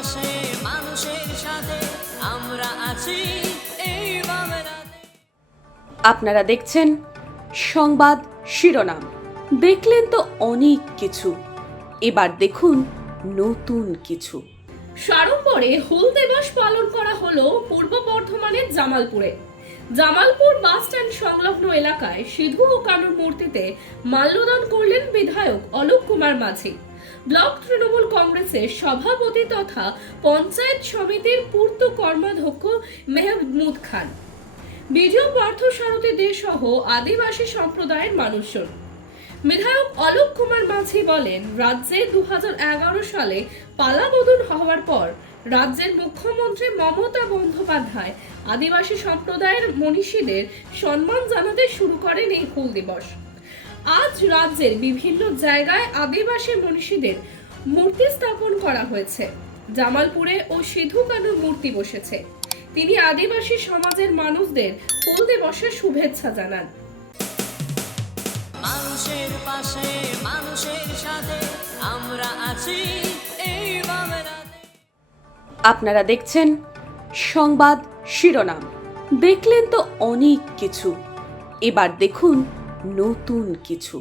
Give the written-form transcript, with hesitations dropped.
পাশে মানুষের সাথে আমরা আছি এই বাংলাতে। আপনারা দেখছেন সংবাদ শিরোনাম। দেখলেন তো অনেক কিছু, এবার দেখুন নতুন কিছু। সাড়ম্বরে হুল দিবস পালন করা হলো পূর্ব বর্ধমানের জামালপুরে। জামালপুর বাস স্ট্যান্ড সংলগ্ন এলাকায় সিধু ও কানুর মূর্তিতে মাল্যদান করলেন বিধায়ক অলোক কুমার মাঝি। ব্লক তৃণমূল কংগ্রেসের সভাপতি তথা পঞ্চায়েত সমিতির পূর্ত কর্মাধ্যক্ষ মেহমুদ খান, বিডিও পার্থ সারথী দে সহ আদিবাসী সম্প্রদায়ের মানুষজন। বিধায়ক অলোক কুমার মাঝি বলেন, রাজ্যে 2011 সালে পালাবদল হওয়ার পর রাজ্যের মুখ্যমন্ত্রী মমতা বন্দ্যোপাধ্যায় আদিবাসী সম্প্রদায়ের মনীষীদের সম্মান জানাতে শুরু করেন এই হুল দিবস। আজ রাজ্যের বিভিন্ন জায়গায় আদিবাসী মনীষীদের মূর্তি স্থাপন করা হয়েছে। জামালপুরে ও সিধু কানুর মূর্তি বসেছে। তিনি আদিবাসী সমাজের মানুষদের হুল দিবসের শুভেচ্ছা জানান। মানুষের পাশে মানুষের সাথে আমরা আছি এই বাংলাতে। আপনারা দেখছেন সংবাদ শিরোনাম। দেখলেন তো অনেক কিছু, এবার দেখুন নতুন কিছু।